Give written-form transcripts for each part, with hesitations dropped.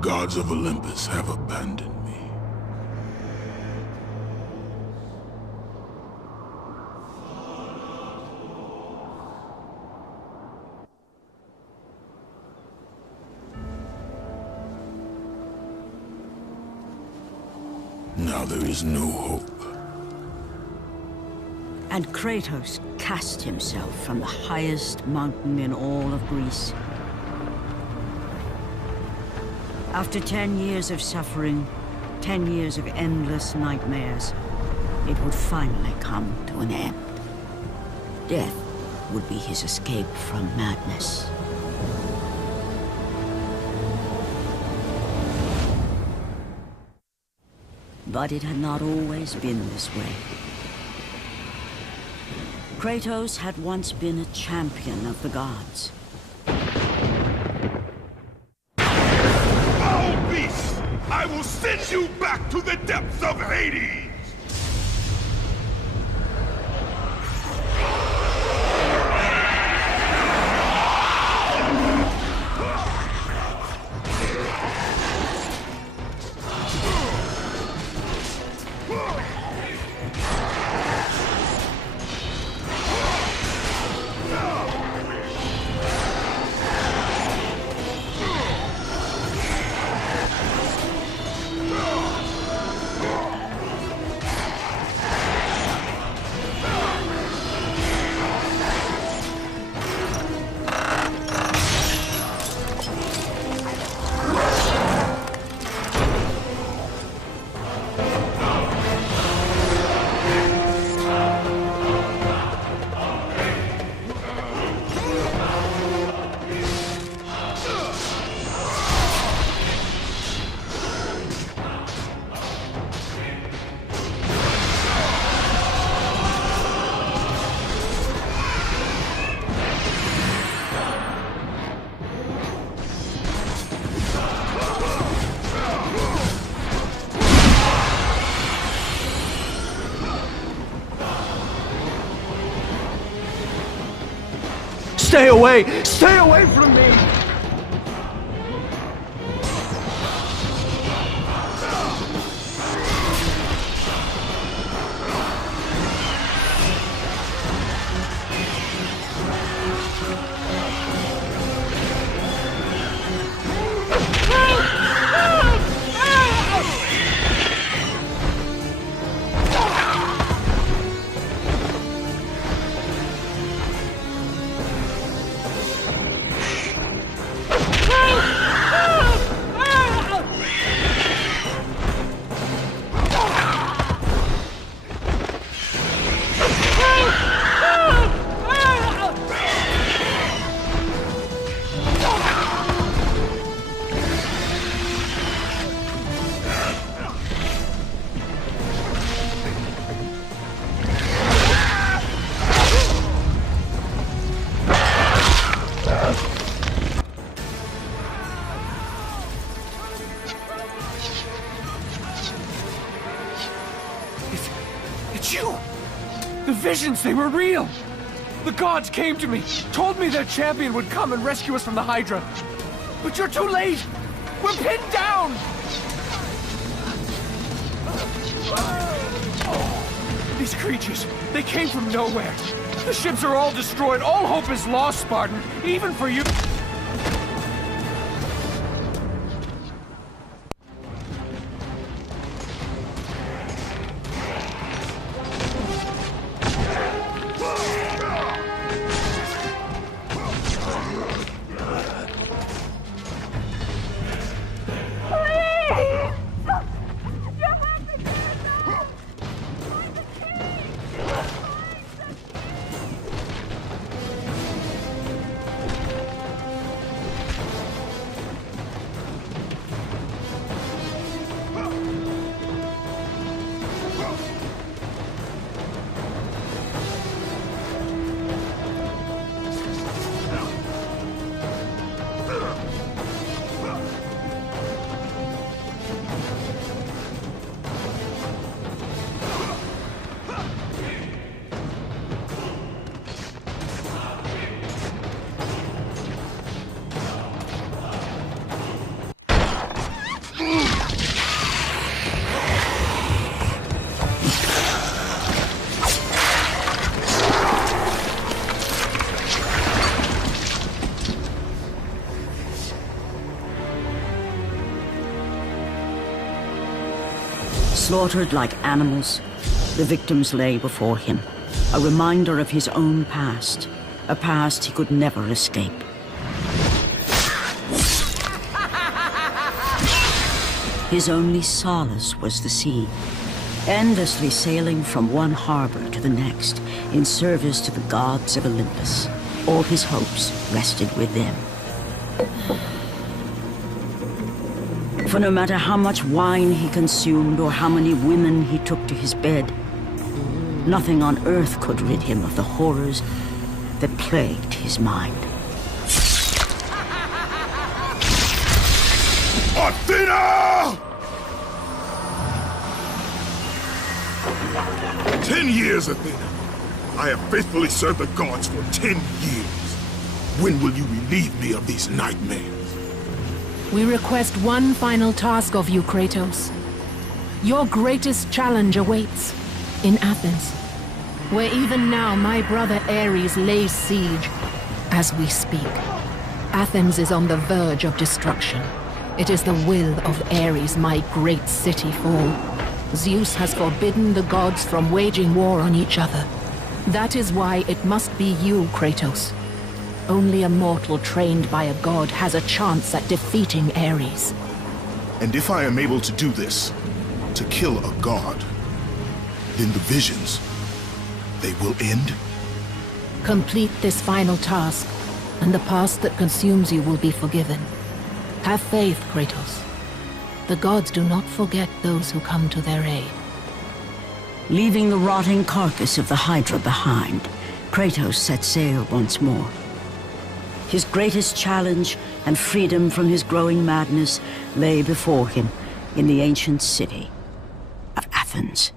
gods of Olympus have abandoned me. Now there is no hope. And Kratos cast himself from the highest mountain in all of Greece. After 10 years of suffering, 10 years of endless nightmares, it would finally come to an end. Death would be his escape from madness. But it had not always been this way. Kratos had once been a champion of the gods. Foul beast! I will send you back to the depths of Hades! Stay away! Stay away from me! It's you! The visions, they were real! The gods came to me, told me their champion would come and rescue us from the Hydra. But you're too late! We're pinned down! These creatures, they came from nowhere. The ships are all destroyed. All hope is lost, Spartan. Even for you. Slaughtered like animals, the victims lay before him, a reminder of his own past, a past he could never escape. His only solace was the sea, endlessly sailing from one harbor to the next in service to the gods of Olympus. All his hopes rested with them. For no matter how much wine he consumed or how many women he took to his bed, nothing on earth could rid him of the horrors that plagued his mind. Athena! 10 years, Athena. I have faithfully served the gods for 10 years. When will you relieve me of these nightmares? We request one final task of you, Kratos. Your greatest challenge awaits in Athens, where even now my brother Ares lays siege as we speak. Athens is on the verge of destruction. It is the will of Ares my great city fall. Zeus has forbidden the gods from waging war on each other. That is why it must be you, Kratos. Only a mortal trained by a god has a chance at defeating Ares. And if I am able to do this, to kill a god, then the visions, they will end? Complete this final task, and the past that consumes you will be forgiven. Have faith, Kratos. The gods do not forget those who come to their aid. Leaving the rotting carcass of the Hydra behind, Kratos set sail once more. His greatest challenge and freedom from his growing madness lay before him in the ancient city of Athens.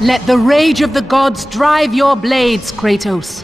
Let the rage of the gods drive your blades, Kratos.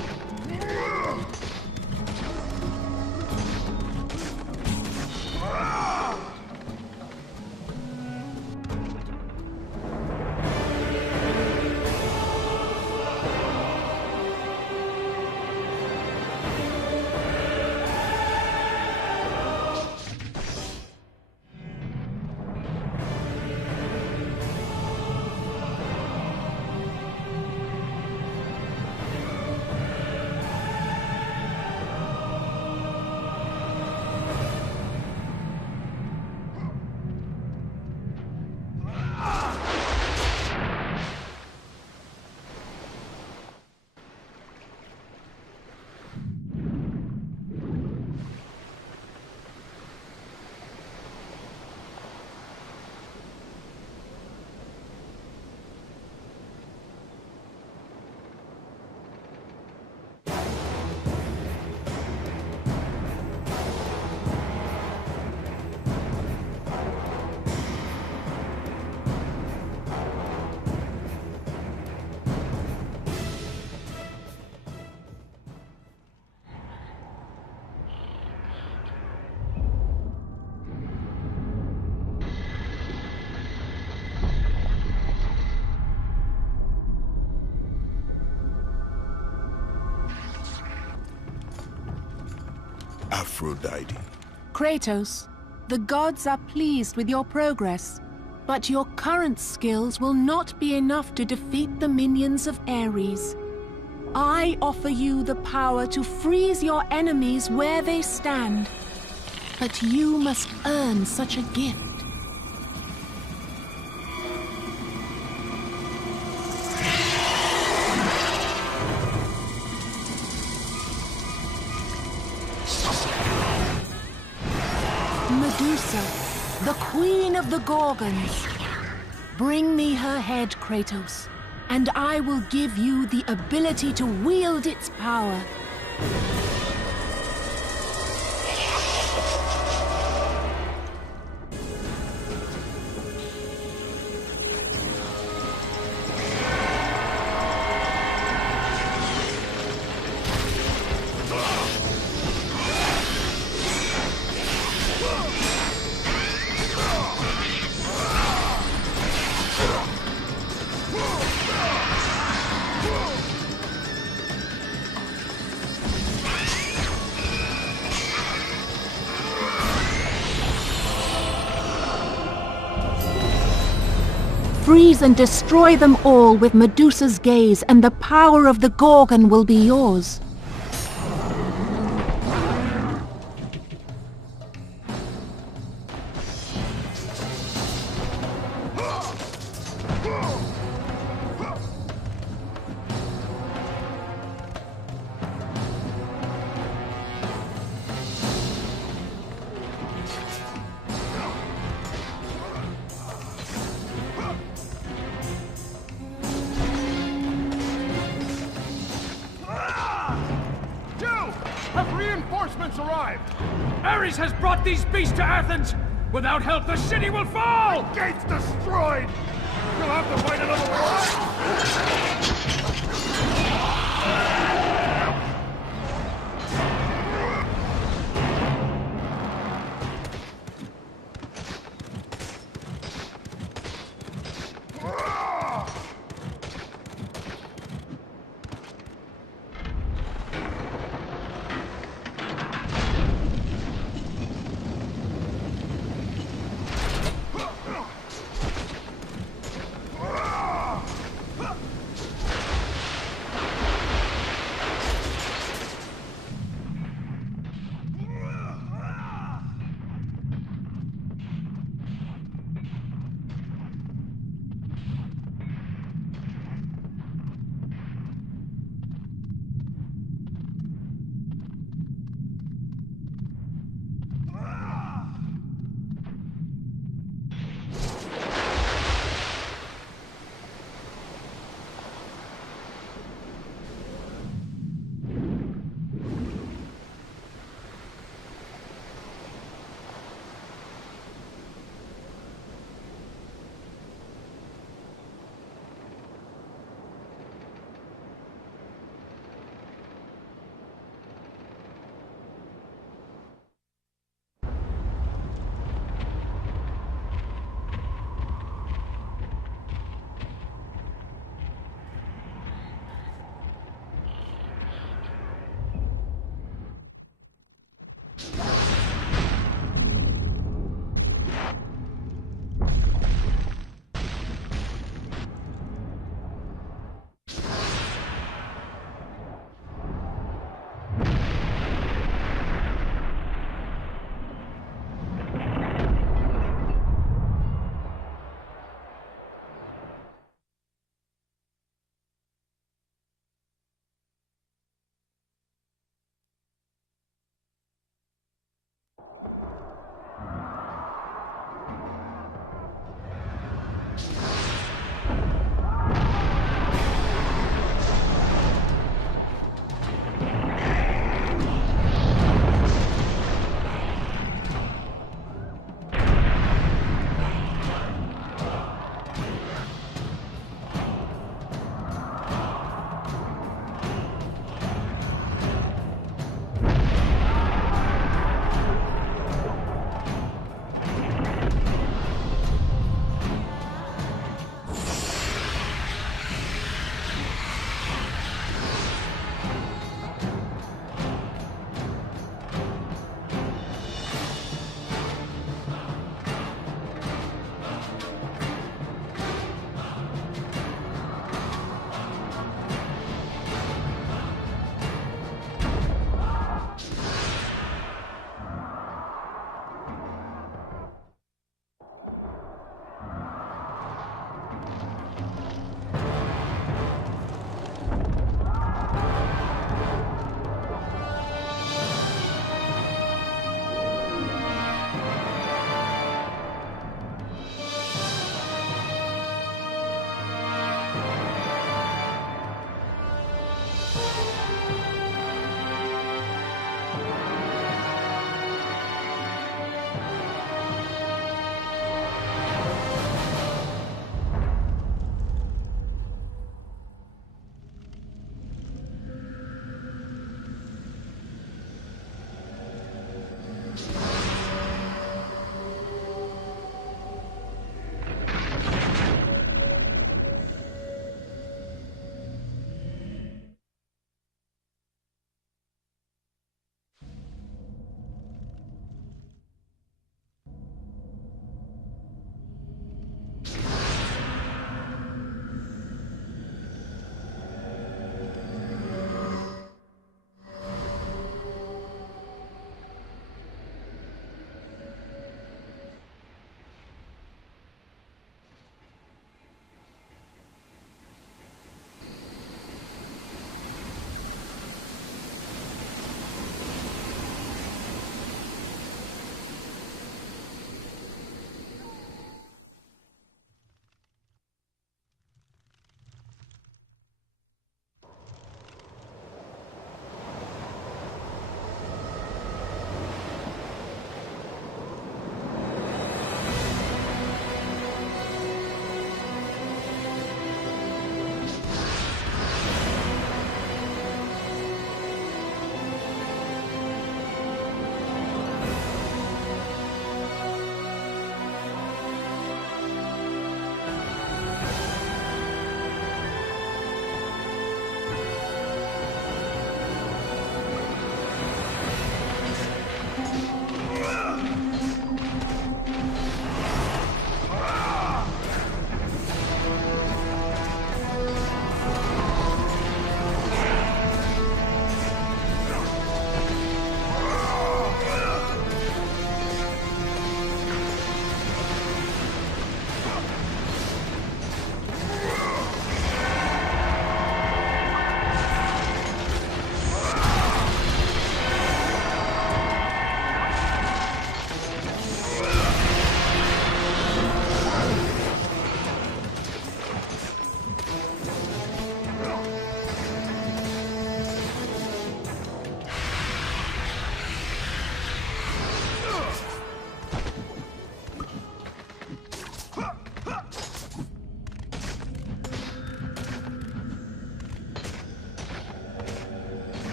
Aphrodite. Kratos, the gods are pleased with your progress, but your current skills will not be enough to defeat the minions of Ares. I offer you the power to freeze your enemies where they stand, but you must earn such a gift. Medusa, the queen of the Gorgons. Bring me her head, Kratos, and I will give you the ability to wield its power. Freeze and destroy them all with Medusa's gaze, and the power of the Gorgon will be yours. Have reinforcements arrived? Ares has brought these beasts to Athens! Without help, the city will fall! The gates destroyed! You'll have to fight another war!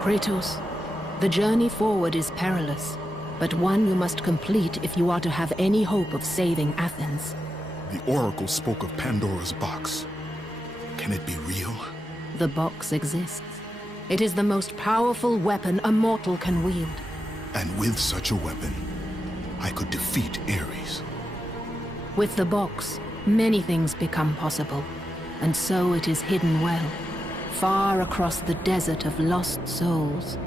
Kratos, the journey forward is perilous, but one you must complete if you are to have any hope of saving Athens. The Oracle spoke of Pandora's box. Can it be real? The box exists. It is the most powerful weapon a mortal can wield. And with such a weapon, I could defeat Ares. With the box, many things become possible, and so it is hidden well, far across the desert of lost souls.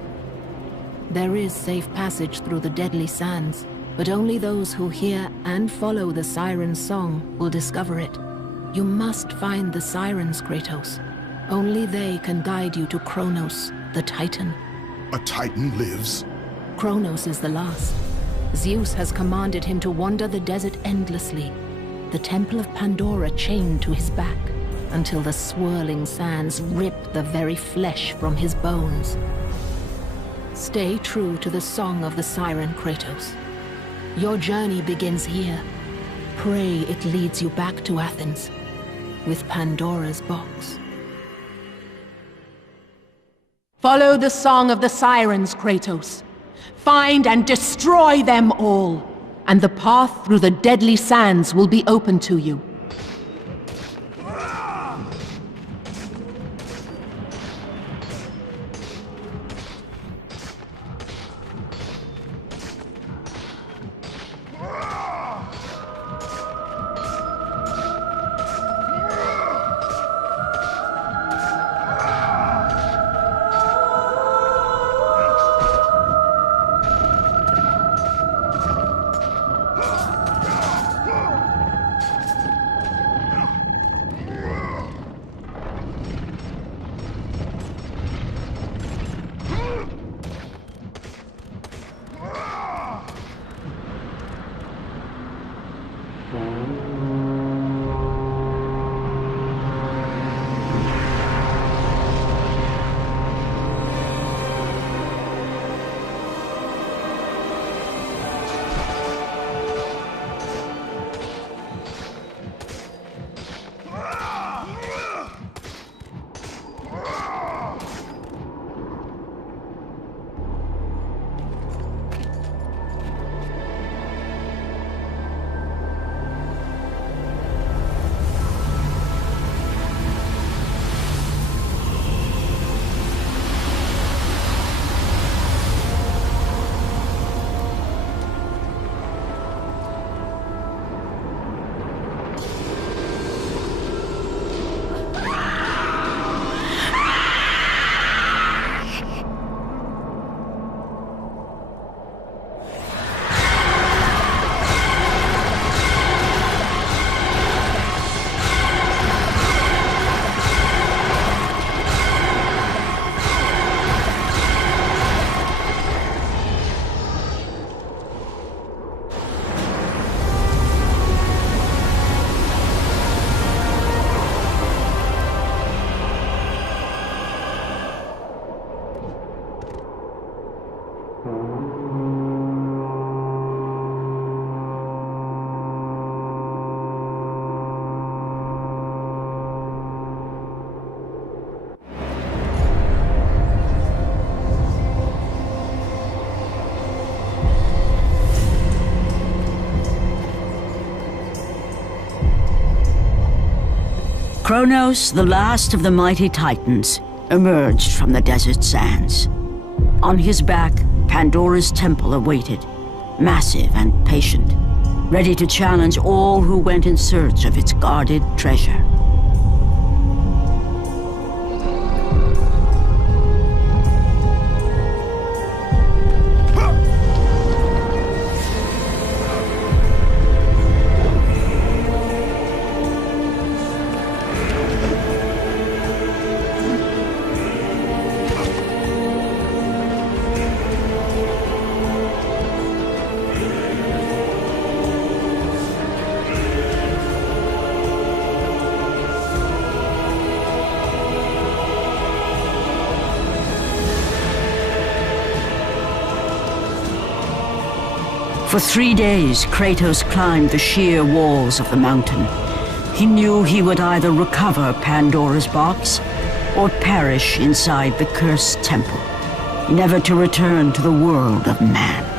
There is safe passage through the deadly sands, but only those who hear and follow the siren's song will discover it. You must find the sirens, Kratos. Only they can guide you to Kronos, the Titan. A Titan lives? Kronos is the last. Zeus has commanded him to wander the desert endlessly, the Temple of Pandora chained to his back, until the swirling sands rip the very flesh from his bones. Stay true to the song of the siren, Kratos. Your journey begins here. Pray it leads you back to Athens, with Pandora's box. Follow the song of the sirens, Kratos. Find and destroy them all, and the path through the deadly sands will be open to you. Kronos, the last of the mighty Titans, emerged from the desert sands. On his back, Pandora's temple awaited, massive and patient, ready to challenge all who went in search of its guarded treasure. For 3 days, Kratos climbed the sheer walls of the mountain. He knew he would either recover Pandora's box or perish inside the cursed temple. never to return to the world of man.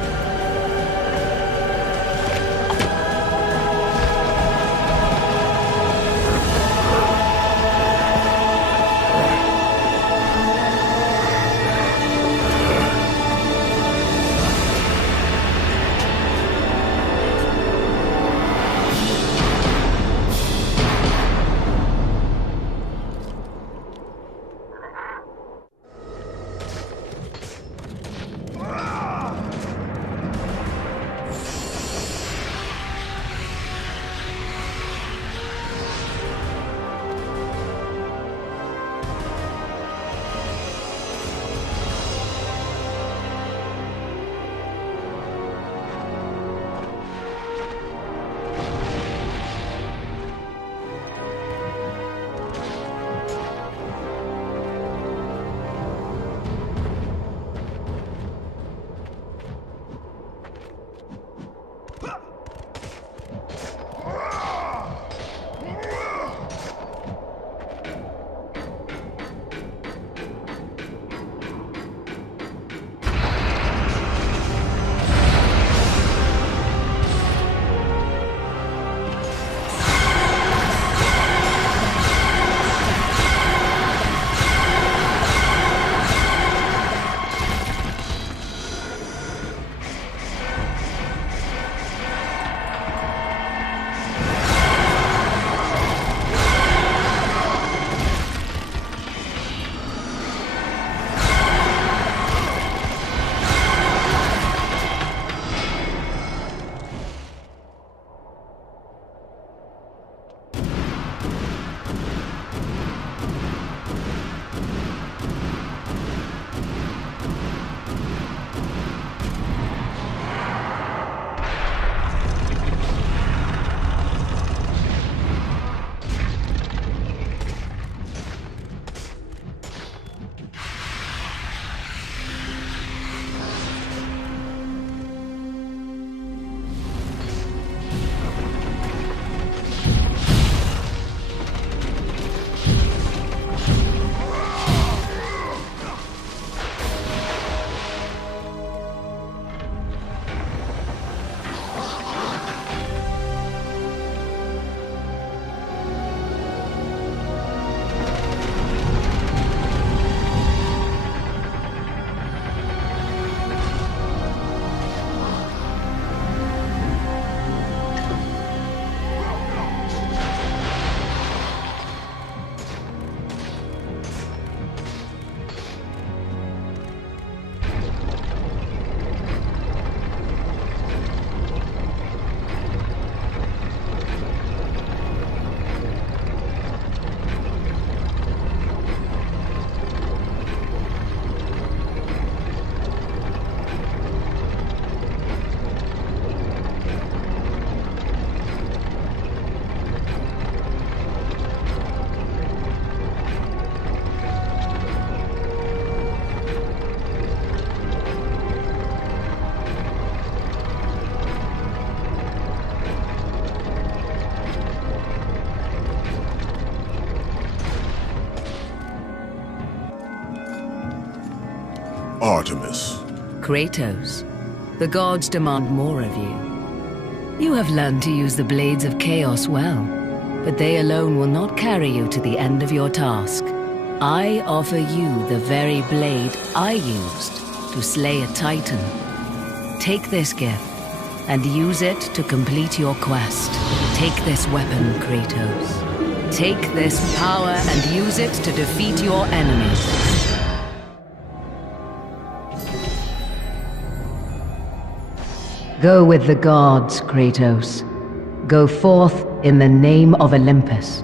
Artemis. Kratos, the gods demand more of you. You have learned to use the blades of chaos well, but they alone will not carry you to the end of your task. I offer you the very blade I used to slay a Titan. Take this gift and use it to complete your quest. Take this weapon, Kratos. Take this power and use it to defeat your enemies. Go with the gods, Kratos. Go forth in the name of Olympus.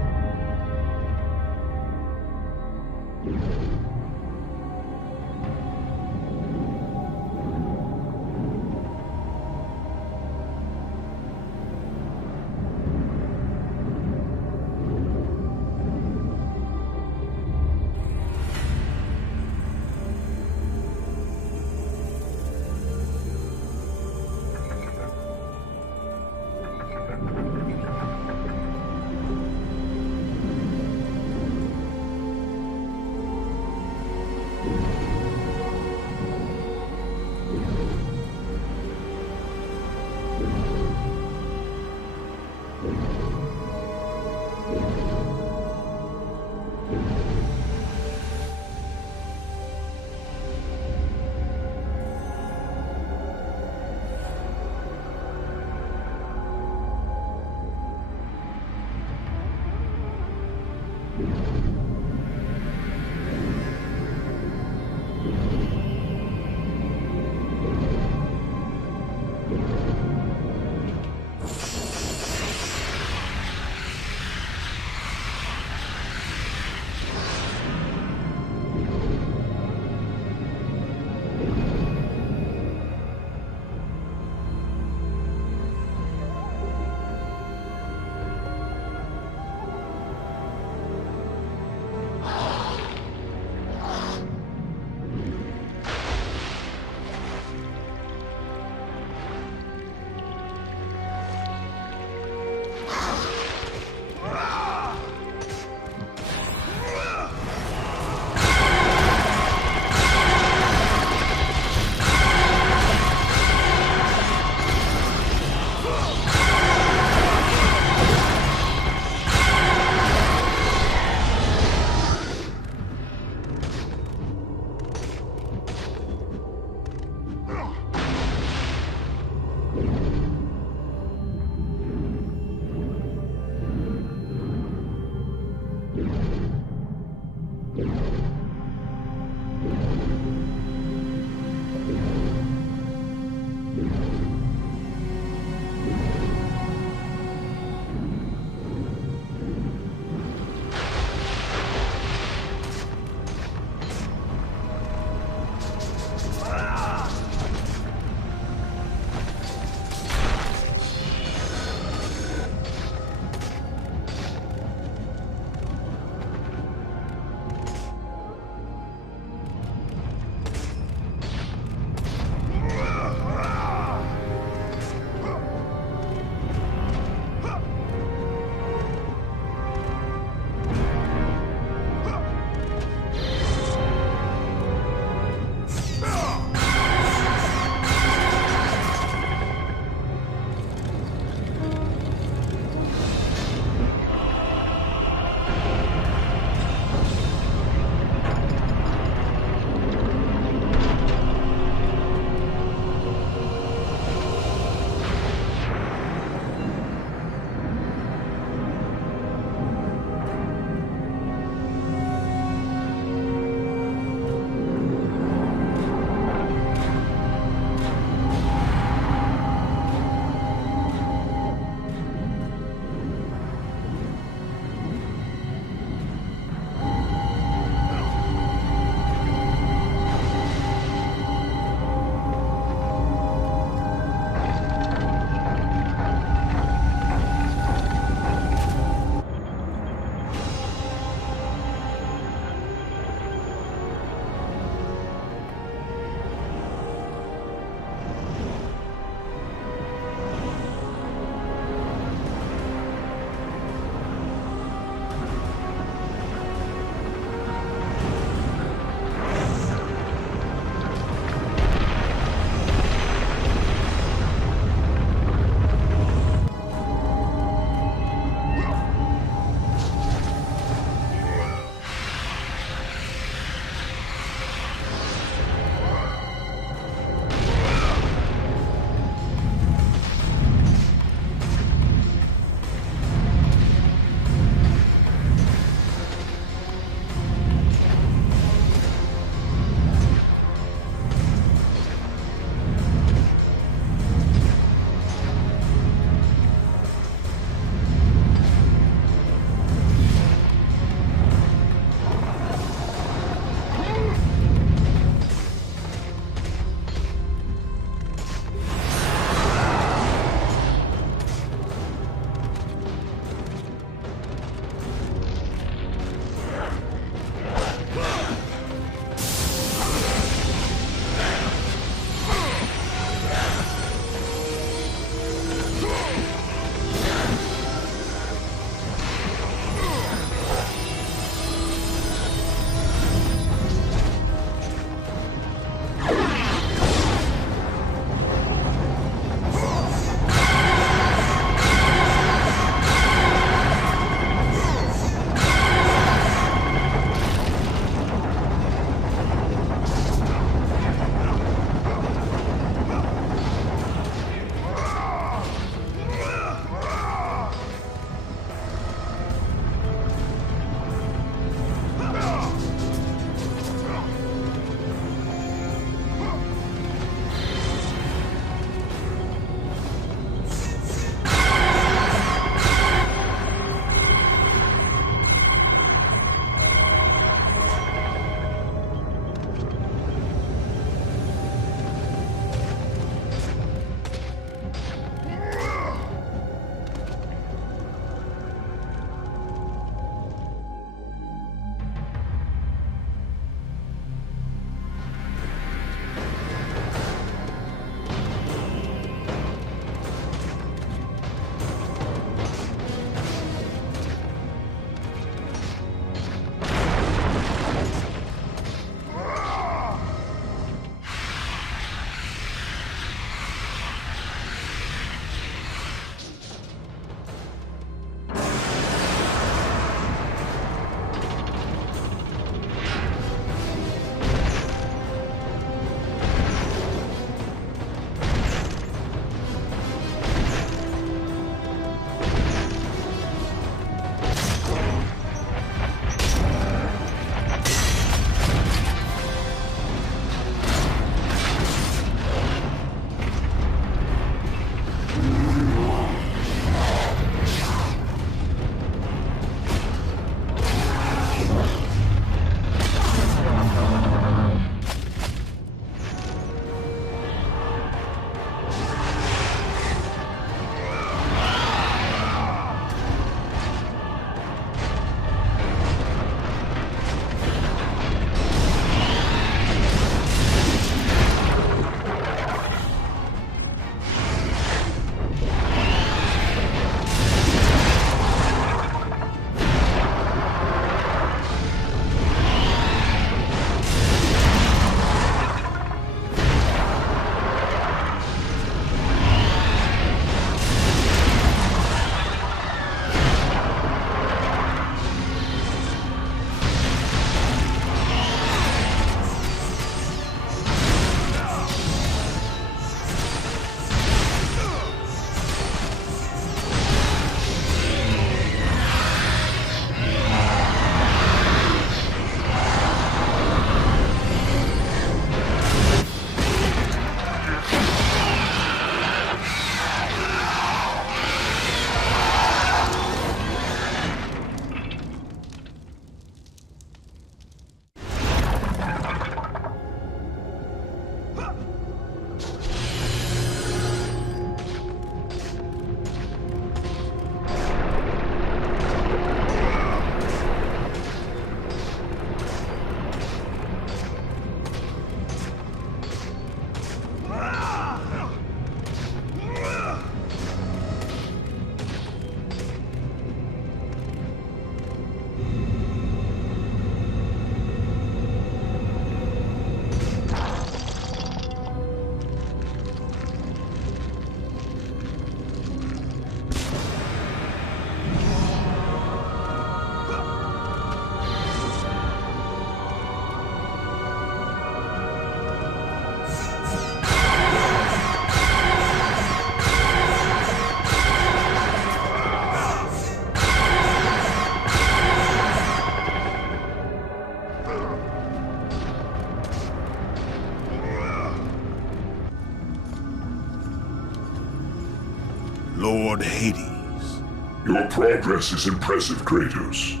god Hades. Your progress is impressive, Kratos.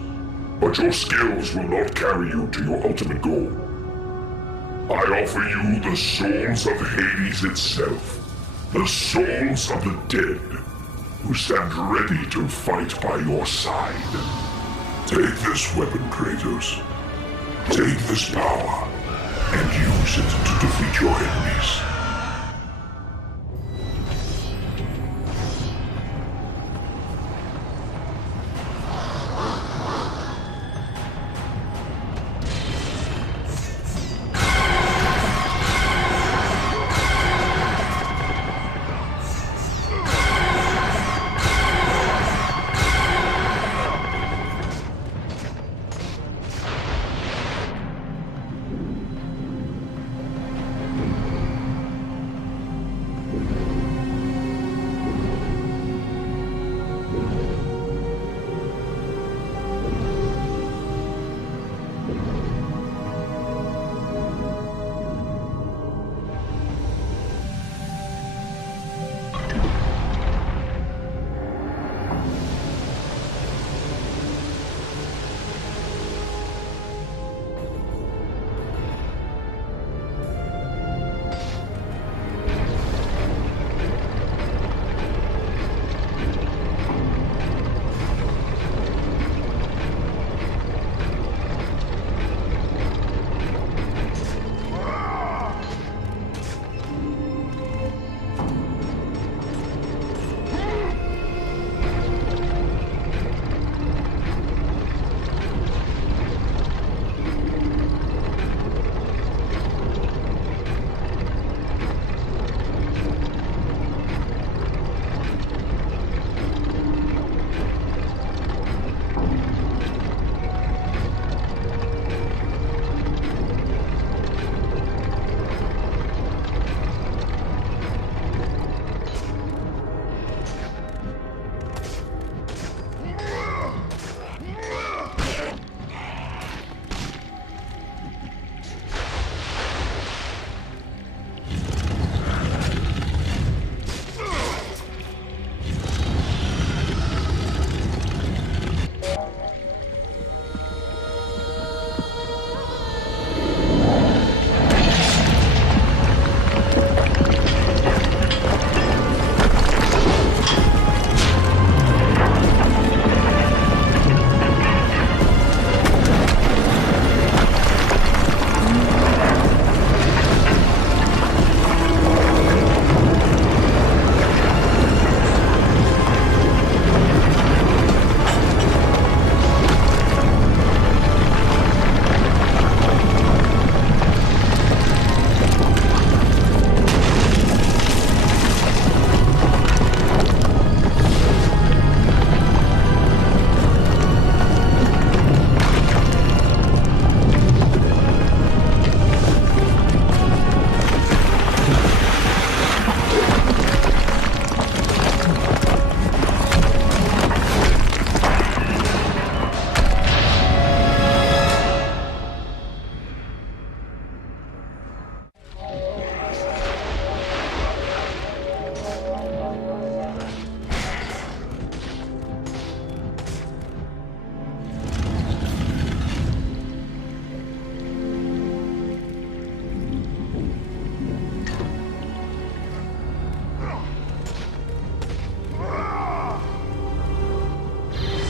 But your skills will not carry you to your ultimate goal. I offer you the souls of Hades itself. The souls of the dead, who stand ready to fight by your side. Take this weapon, Kratos. Take this power, and use it to defeat your enemies.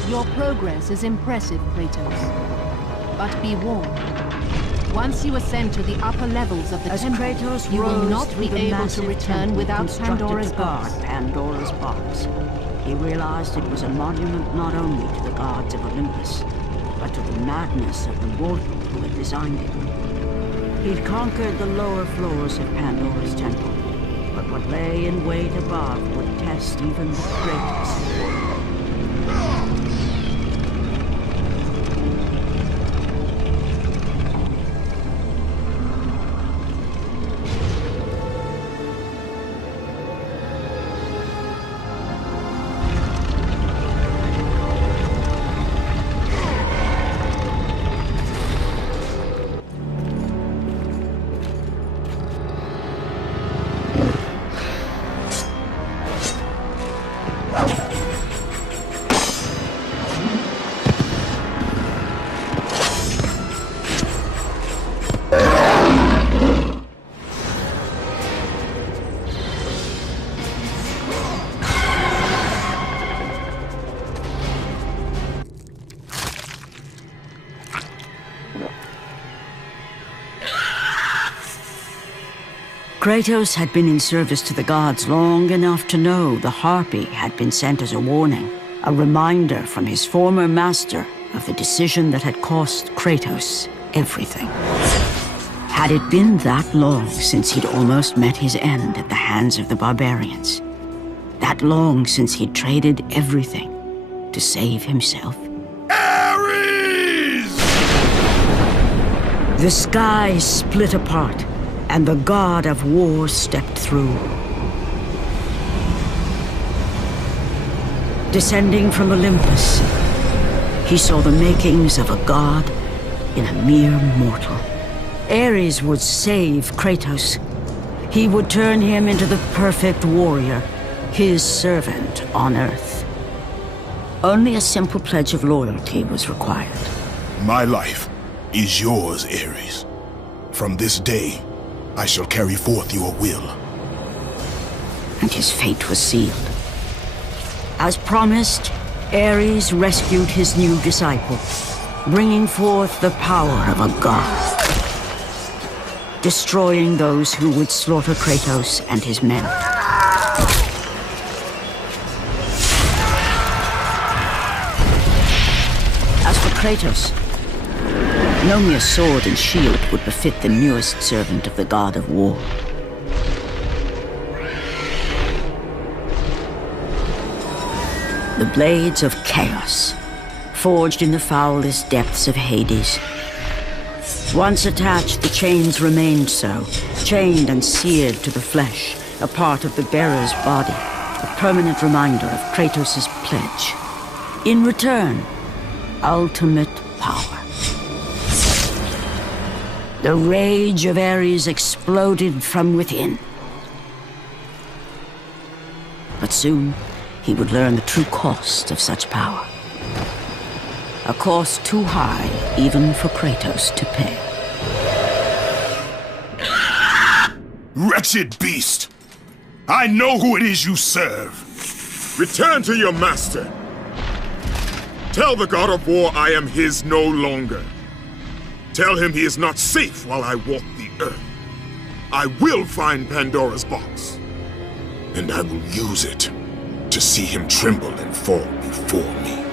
Your progress is impressive, Kratos. But be warned. Once you ascend to the upper levels of the As temple, Kratos you will rose not through be the able to massive return temple without constructed Pandora's to guard box. Pandora's box. He realized it was a monument not only to the gods of Olympus, but to the madness of the mortal who had designed it. He'd conquered the lower floors of Pandora's temple, but what lay in wait above would test even the greatest. Kratos had been in service to the gods long enough to know the Harpy had been sent as a warning, a reminder from his former master of the decision that had cost Kratos everything. Had it been that long since he'd almost met his end at the hands of the barbarians? That long since he'd traded everything to save himself? Ares! The sky split apart, and the god of war stepped through. Descending from Olympus, he saw the makings of a god in a mere mortal. Ares would save Kratos. He would turn him into the perfect warrior, his servant on Earth. Only a simple pledge of loyalty was required. My life is yours, Ares. From this day, I shall carry forth your will. And his fate was sealed. As promised, Ares rescued his new disciple, bringing forth the power of a god, destroying those who would slaughter Kratos and his men. As for Kratos, no mere sword and shield would befit the newest servant of the god of war. The blades of chaos, forged in the foulest depths of Hades. Once attached, the chains remained so, chained and seared to the flesh, a part of the bearer's body, a permanent reminder of Kratos' pledge. In return, ultimate power. The rage of Ares exploded from within. But soon, he would learn the true cost of such power. A cost too high even for Kratos to pay. Wretched beast! I know who it is you serve! Return to your master! Tell the god of war I am his no longer. Tell him he is not safe while I walk the earth. I will find Pandora's box. And I will use it to see him tremble and fall before me.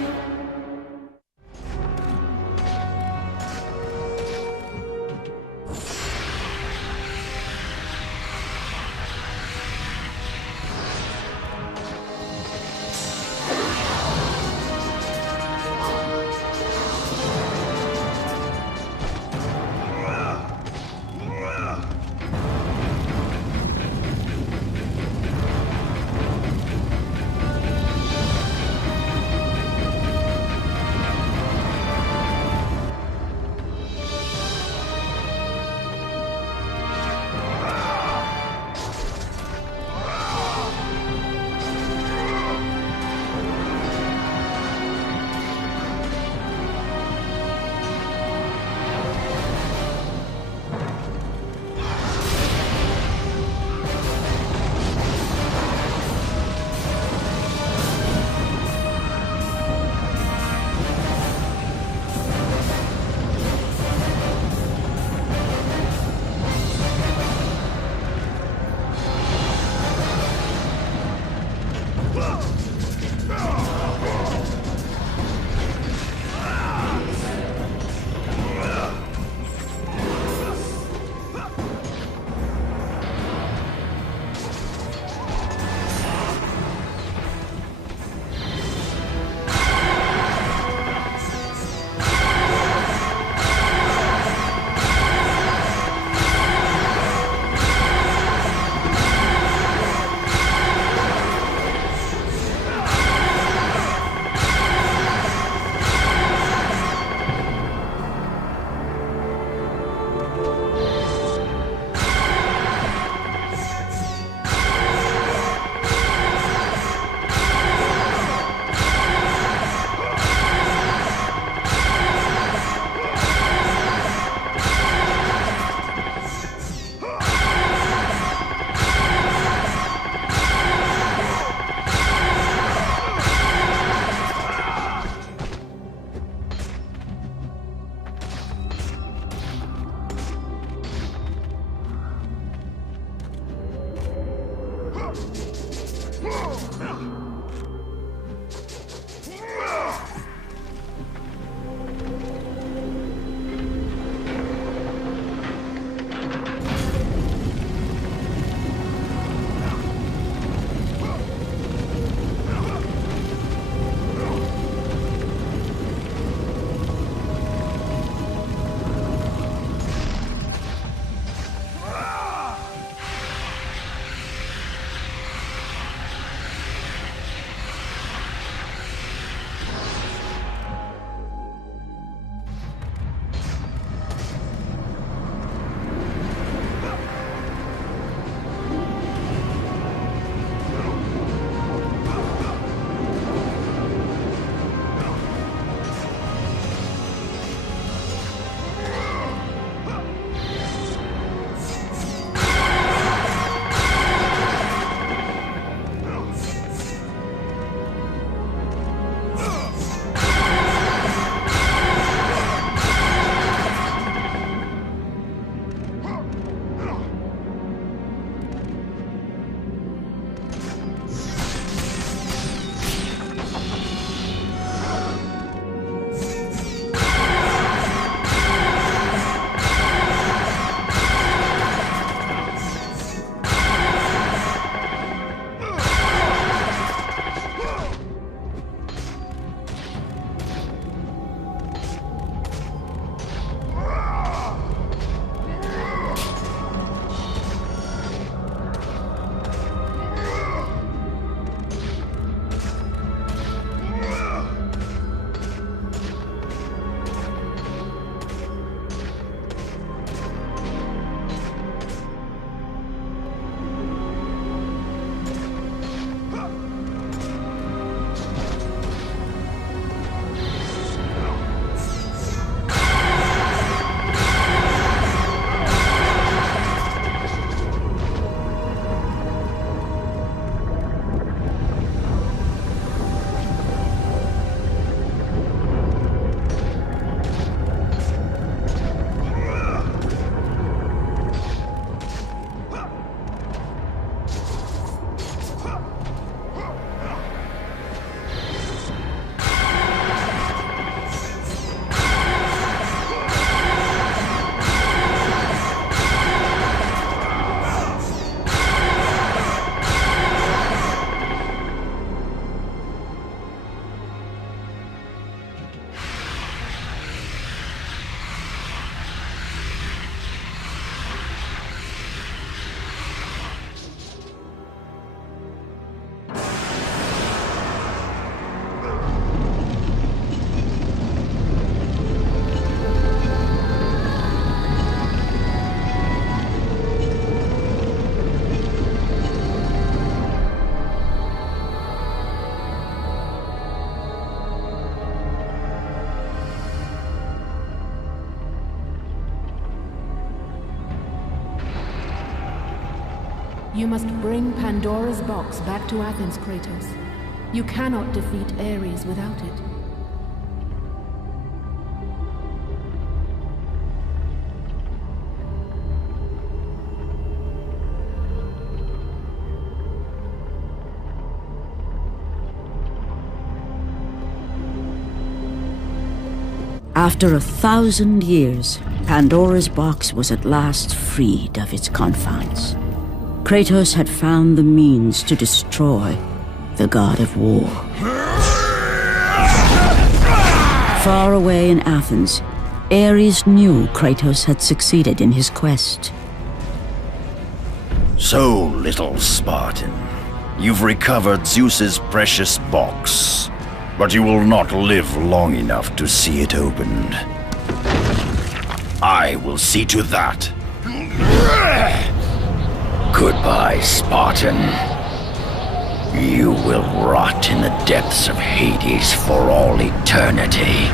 You must bring Pandora's box back to Athens, Kratos. You cannot defeat Ares without it. After 1,000 years, Pandora's box was at last freed of its confines. Kratos had found the means to destroy the god of war. Far away in Athens, Ares knew Kratos had succeeded in his quest. So, little Spartan, you've recovered Zeus's precious box, but you will not live long enough to see it opened. I will see to that. Goodbye, Spartan. You will rot in the depths of Hades for all eternity.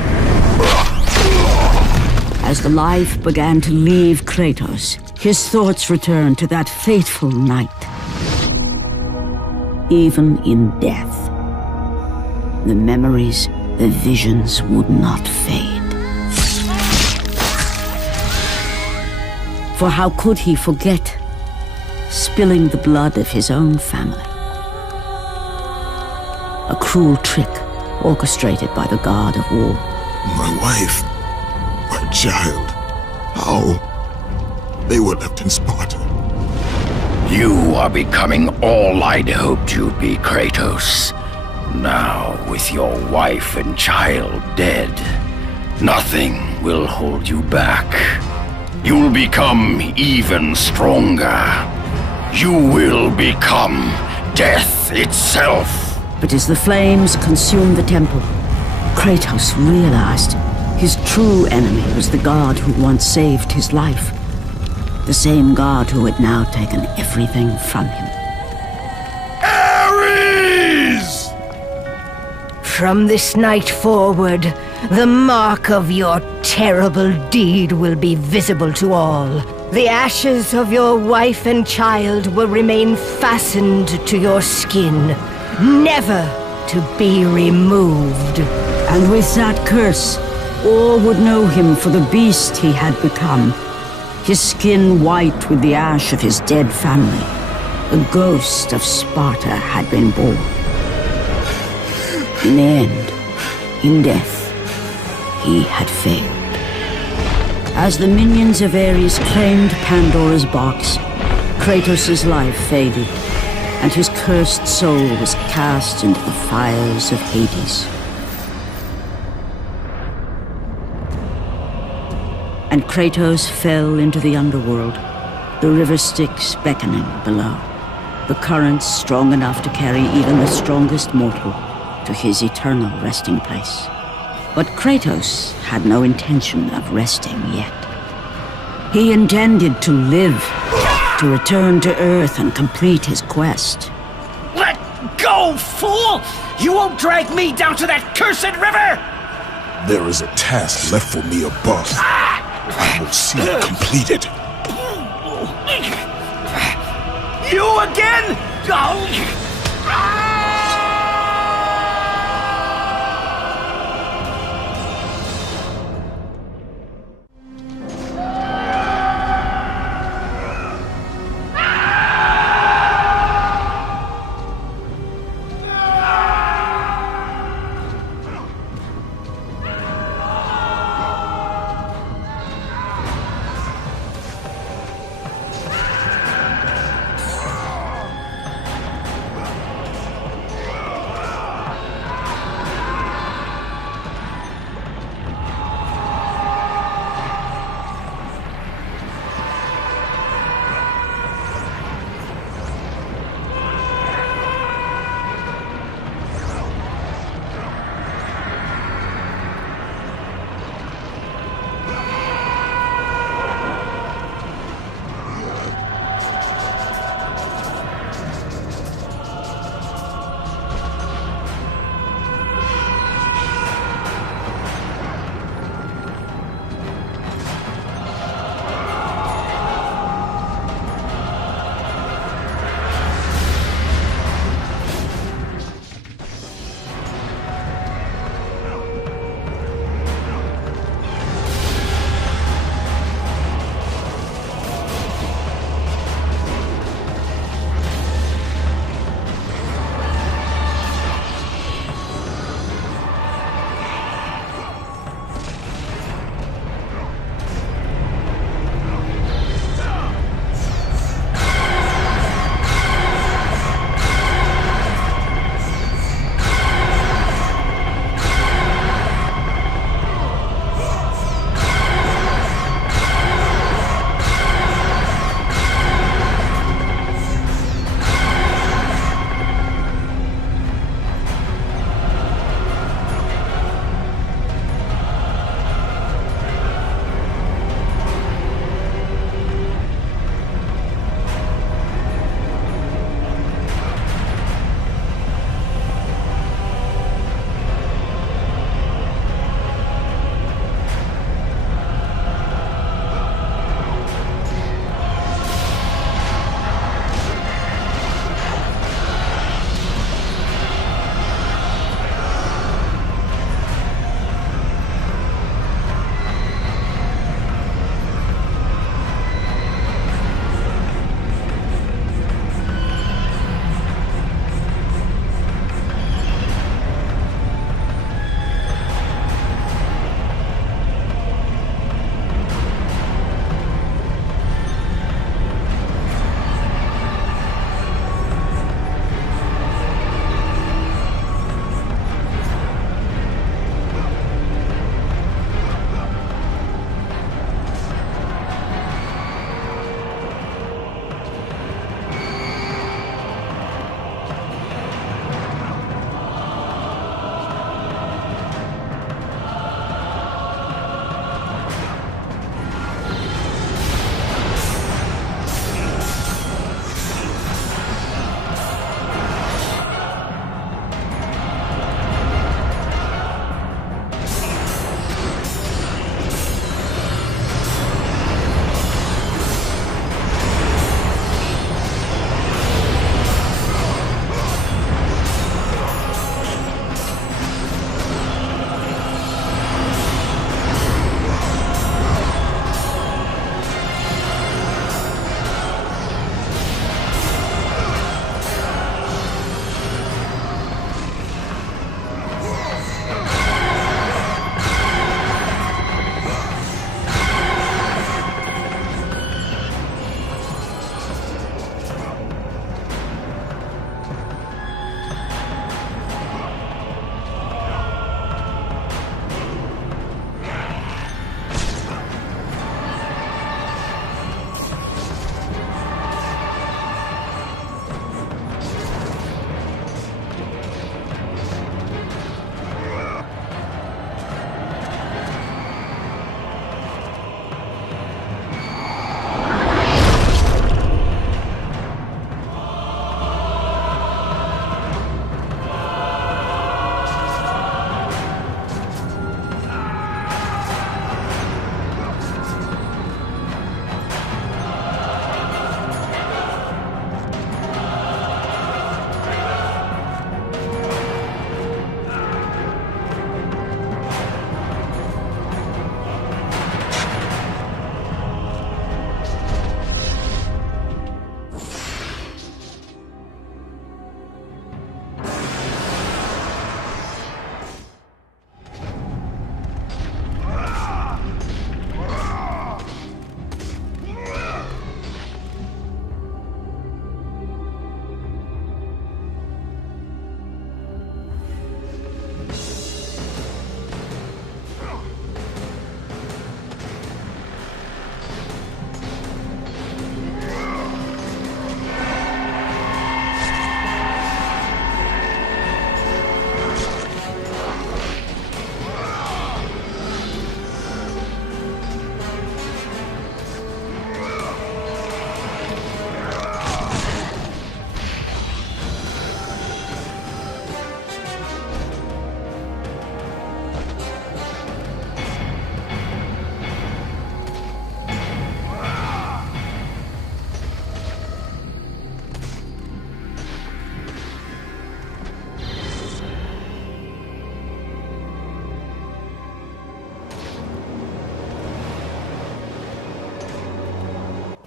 As the life began to leave Kratos, his thoughts returned to that fateful night. Even in death, the memories, the visions would not fade. For how could he forget spilling the blood of his own family? A cruel trick orchestrated by the god of war. My wife, my child, how? They were left in Sparta. You are becoming all I'd hoped you'd be, Kratos. Now, with your wife and child dead, nothing will hold you back. You'll become even stronger. You will become death itself. But as the flames consumed the temple, Kratos realized his true enemy was the god who once saved his life. The same god who had now taken everything from him. Ares! From this night forward, the mark of your terrible deed will be visible to all. The ashes of your wife and child will remain fastened to your skin, never to be removed. And with that curse, all would know him for the beast he had become. His skin white with the ash of his dead family. The ghost of Sparta had been born. In the end, in death, he had failed. As the minions of Ares claimed Pandora's box, Kratos' life faded, and his cursed soul was cast into the fires of Hades. And Kratos fell into the underworld, the river Styx beckoning below, the currents strong enough to carry even the strongest mortal to his eternal resting place. But Kratos had no intention of resting yet. He intended to live, to return to Earth and complete his quest. Let go, fool! You won't drag me down to that cursed river! There is a task left for me above. I will see it completed. You again?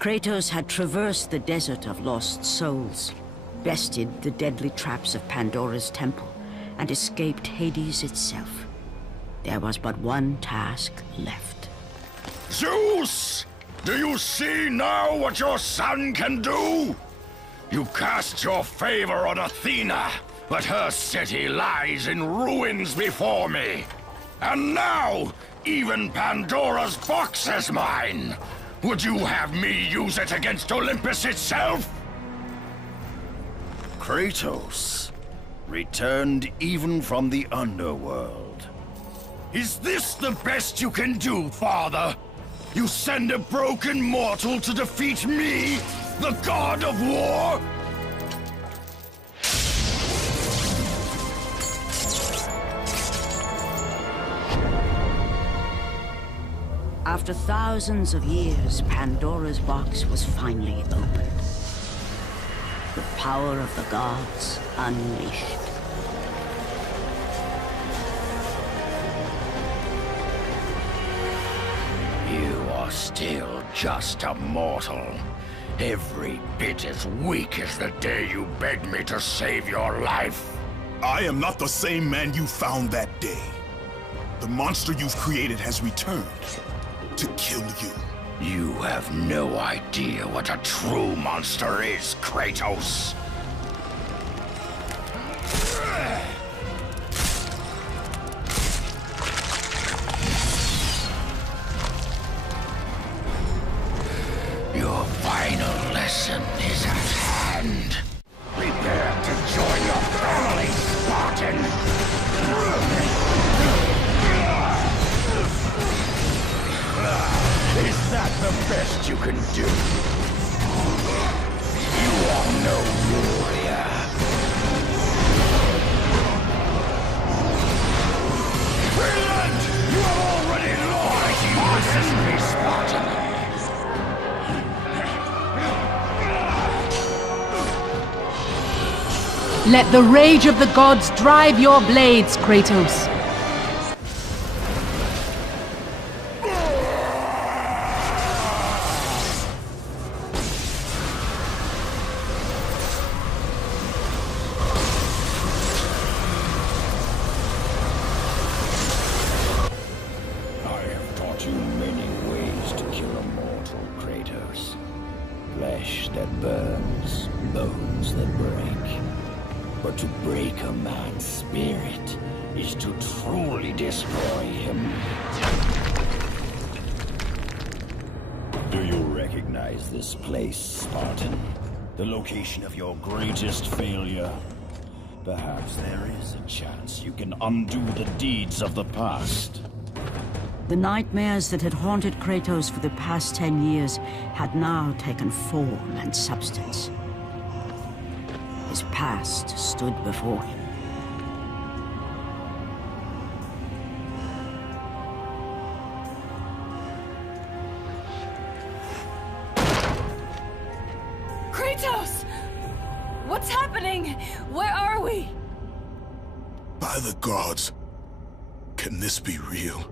Kratos had traversed the desert of lost souls, bested the deadly traps of Pandora's temple, and escaped Hades itself. There was but one task left. Zeus! Do you see now what your son can do? You cast your favor on Athena, but her city lies in ruins before me. And now, even Pandora's box is mine. Would you have me use it against Olympus itself? Kratos, returned even from the underworld. Is this the best you can do, Father? You send a broken mortal to defeat me, the god of war? After thousands of years, Pandora's box was finally opened. The power of the gods unleashed. You are still just a mortal. Every bit as weak as the day you begged me to save your life. I am not the same man you found that day. The monster you've created has returned to kill you. You have no idea what a true monster is, Kratos. Your final lesson is at hand. Prepare to join your family, Spartan! Is that the best you can do? You are no warrior. Finland! You have already lost! Resist me, Spartan! Let the rage of the gods drive your blades, Kratos. Flesh that burns, bones that break. But to break a man's spirit is to truly destroy him. Do you recognize this place, Spartan? The location of your greatest failure? Perhaps there is a chance you can undo the deeds of the past. The nightmares that had haunted Kratos for the past 10 years had now taken form and substance. His past stood before him. Kratos! What's happening? Where are we? By the gods, can this be real?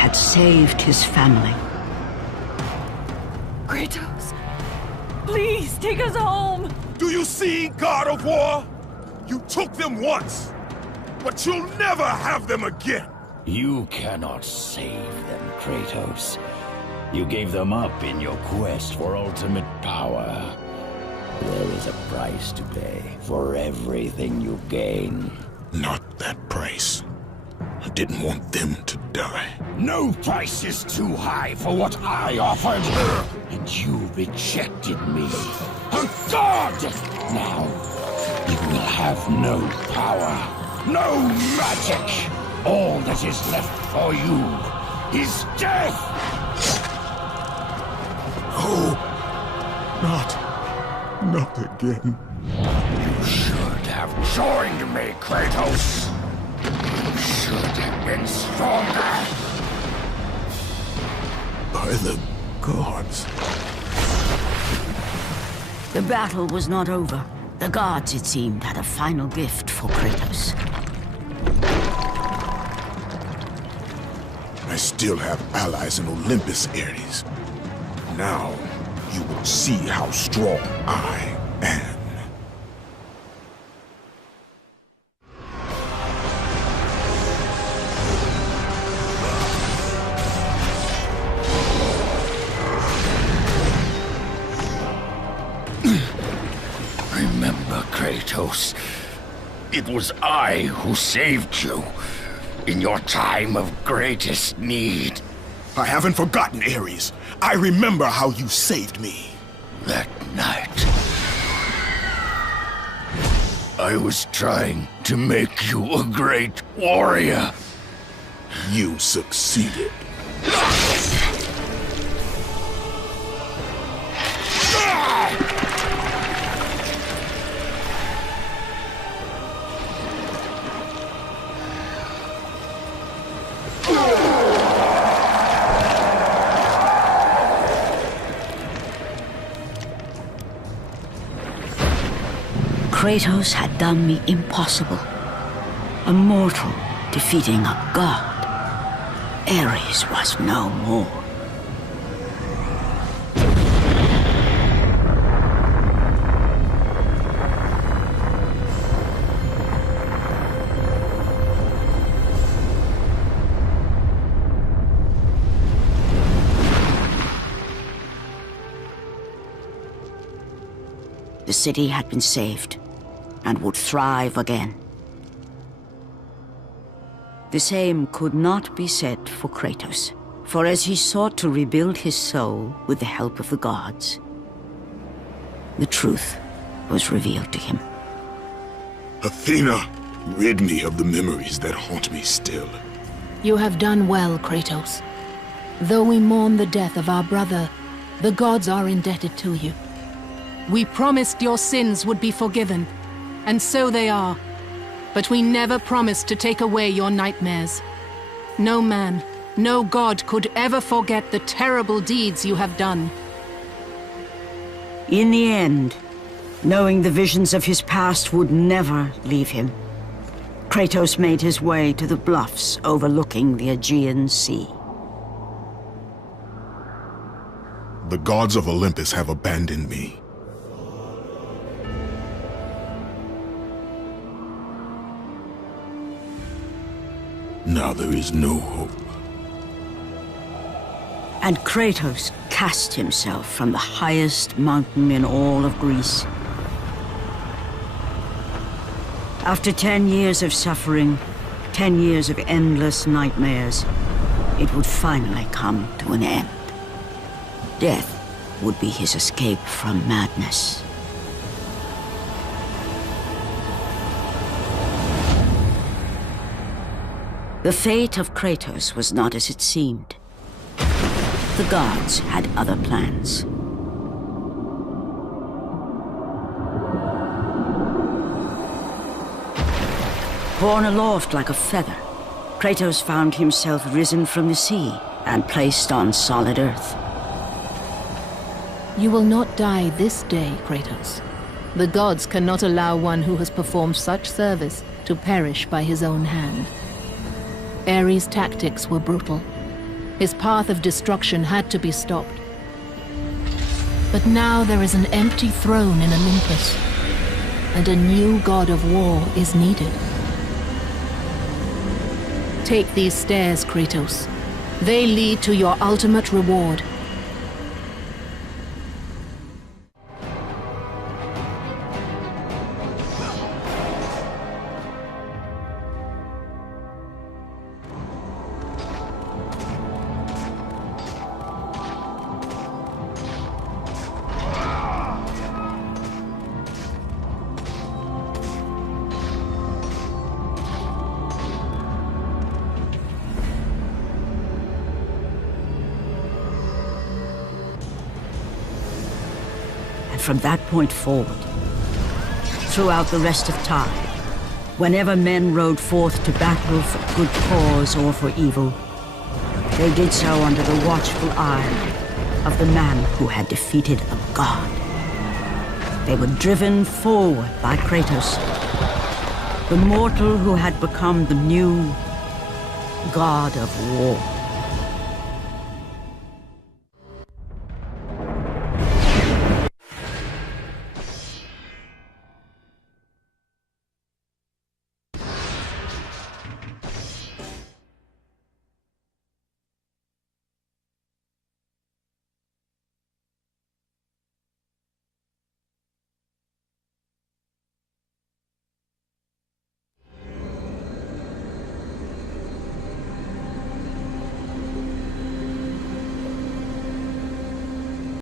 had saved his family. Kratos, please take us home! Do you see, God of War? You took them once, but you'll never have them again! You cannot save them, Kratos. You gave them up in your quest for ultimate power. There is a price to pay for everything you gain. Not that price. I didn't want them to die. No price is too high for what I offered, and you rejected me. A god! Now, you will have no power, no magic. All that is left for you is death! Oh, not again. You should have joined me, Kratos. You should have been stronger. By the gods. The battle was not over. The gods, it seemed, had a final gift for Kratos. I still have allies in Olympus, Ares. Now, you will see how strong I am. Remember, Kratos, it was I who saved you in your time of greatest need. I haven't forgotten, Ares. I remember how you saved me. That night, I was trying to make you a great warrior. You succeeded. Kratos had done me impossible. A mortal defeating a god. Ares was no more. The city had been saved and would thrive again. The same could not be said for Kratos, for as he sought to rebuild his soul with the help of the gods, the truth was revealed to him. Athena, rid me of the memories that haunt me still. You have done well, Kratos. Though we mourn the death of our brother, the gods are indebted to you. We promised your sins would be forgiven, and so they are. But we never promised to take away your nightmares. No man, no god could ever forget the terrible deeds you have done. In the end, knowing the visions of his past would never leave him, Kratos made his way to the bluffs overlooking the Aegean Sea. The gods of Olympus have abandoned me. Now there is no hope. And Kratos cast himself from the highest mountain in all of Greece. After 10 years of suffering, 10 years of endless nightmares, it would finally come to an end. Death would be his escape from madness. The fate of Kratos was not as it seemed. The gods had other plans. Borne aloft like a feather, Kratos found himself risen from the sea and placed on solid earth. You will not die this day, Kratos. The gods cannot allow one who has performed such service to perish by his own hand. Ares' tactics were brutal, His path of destruction had to be stopped. But now there is an empty throne in Olympus, and a new god of war is needed. Take these stairs, Kratos. They lead to your ultimate reward. From that point forward, throughout the rest of time, whenever men rode forth to battle for good cause or for evil, they did so under the watchful eye of the man who had defeated a god. They were driven forward by Kratos, the mortal who had become the new god of war.